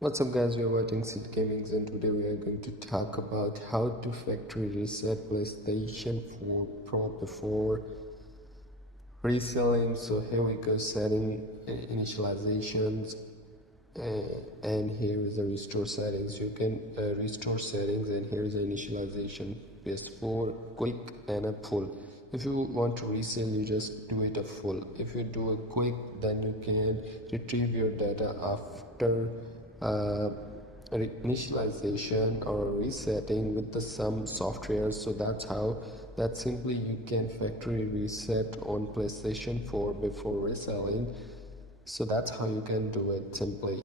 What's up guys, we are watching Seed Gaming and today we are going to talk about how to factory reset PlayStation 4 Pro before reselling. So here we go, setting initializations, and here is the restore settings. You can restore settings, and here is the initialization, PS4 quick and a full. If you want to resell, you just do it a full. If you do a quick, then you can retrieve your data after initialization or resetting with some software. So that simply you can factory reset on PlayStation 4 before reselling. So that's how you can do it simply.